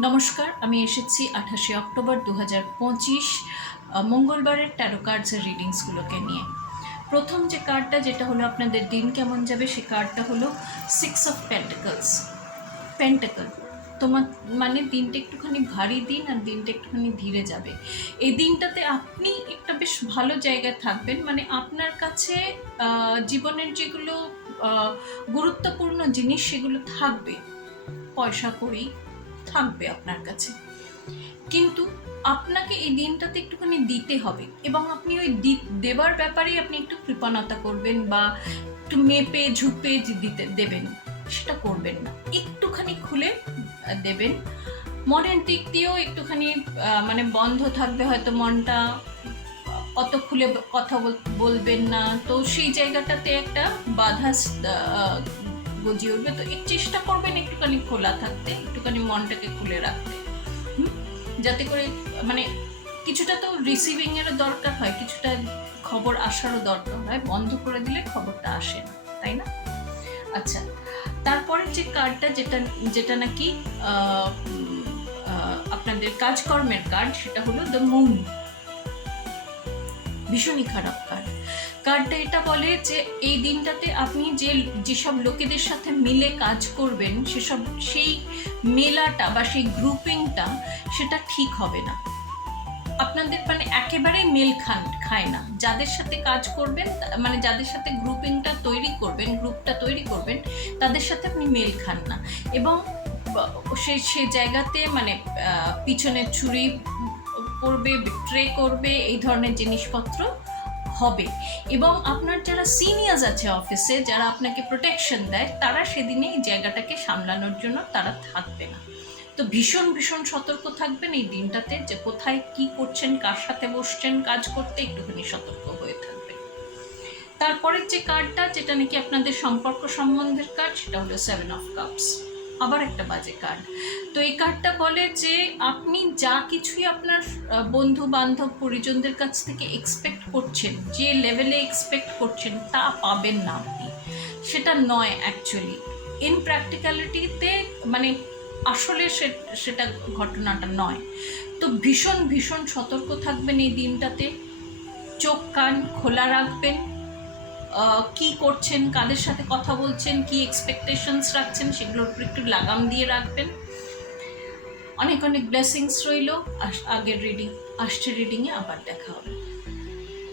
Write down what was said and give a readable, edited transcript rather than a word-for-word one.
নমস্কার, আমি এসেছি 28 অক্টোবর 2025 মঙ্গলবারের ট্যারো কার্ডসের রিডিংসগুলোকে নিয়ে। প্রথম যে কার্ডটা, যেটা হলো আপনাদের দিন কেমন যাবে, সে কার্ডটা হলো 6 অফ পেন্টাকল। তোমার মানে দিনটা একটুখানি ভারী দিন, আর দিনটা একটুখানি ধীরে যাবে। এই দিনটাতে আপনি একটা বেশ ভালো জায়গায় থাকবেন, মানে আপনার কাছে জীবনের যেগুলো গুরুত্বপূর্ণ জিনিস সেগুলো থাকবে, পয়সা কড়ি থাকবে আপনার কাছে, কিন্তু আপনাকে এই দিনটাতে একটুখানি দিতে হবে, এবং আপনি ওই দেবার ব্যাপারেই আপনি একটু কৃপণতা করবেন বা একটু মেপে ঝুপে দিতে দেবেন, সেটা করবেন না। একটুখানি খুলে দেবেন। মনের দিক দিয়েও একটুখানি মানে বন্ধ থাকবে, হয়তো মনটা অত খুলে কথা বলবেন না, তো সেই জায়গাটাতে একটা বাধা গজিয়ে উঠবে। তো এই চেষ্টা করবেন একটুখানি খোলা থাকতে, একটুখানি মনটাকে খুলে রাখতে, যাতে করে মানে কিছুটা তো রিসিভিং এরও দরকার হয়, কিছুটা খবর আসারও দরকার হয়। বন্ধ করে দিলে খবরটা আসে না, তাই না? আচ্ছা, তারপরে যে কার্ডটা, যেটা যেটা নাকি আপনাদের কাজকর্মের কার্ড, সেটা হলো দ্য মুন। ভীষণই খারাপ কার্ড। কার্ডটা এটা বলে যে এই দিনটাতে আপনি যেসব লোকেদের সাথে মিলে কাজ করবেন, সেই মেলাটা বা সেই গ্রুপিংটা সেটা ঠিক হবে না। আপনাদের মানে একেবারেই মেল খায় না। যাদের সাথে কাজ করবেন, মানে যাদের সাথে গ্রুপটা তৈরি করবেন, তাদের সাথে আপনি মেল খান না। এবং সে জায়গাতে মানে পিছনে ছুরি করবে, বিট্রে করবে, এই ধরনের জিনিসপত্র হবে। এবং আপনার যারা সিনিয়র্স আছে অফিসে, যারা আপনাকে প্রোটেকশন দেয়, তারা সেদিনে এই জায়গাটাকে সামলানোর জন্য তারা থাকবে না। তো ভীষণ ভীষণ সতর্ক থাকবেন এই দিনটাতে, যে কোথায় কি করছেন, কার সাথে বসছেন কাজ করতে, একটুখানি সতর্ক হয়ে থাকবেন। তারপরের যে কার্ডটা, যেটা নাকি আপনাদের সম্পর্ক সম্বন্ধের কার্ড, সেটা হলো 7 অফ কাপস। আবার একটা বাজে কার্ড। তো এই কার্ডটা বলে যে আপনি যা কিছুই আপনার বন্ধু বান্ধব পরিজনদের কাছ থেকে এক্সপেক্ট করছেন, যে লেভেলে এক্সপেক্ট করছেন, তা পাবেন না আপনি। সেটা নয় অ্যাকচুয়ালি, ইন প্র্যাকটিক্যালিটিতে মানে আসলে সেটা ঘটনাটা নয়। তো ভীষণ ভীষণ সতর্ক থাকবেন এই দিনটাতে। চোখ কান খোলা রাখবেন, কি করছেন, কাদের সাথে কথা বলছেন, কি এক্সপেকটেশনস রাখছেন, সেগুলোর উপর একটু লাগাম দিয়ে রাখবেন। অনেক অনেক ব্লেসিংস রইল। আগের রিডিংয়ে আবার দেখা হবে।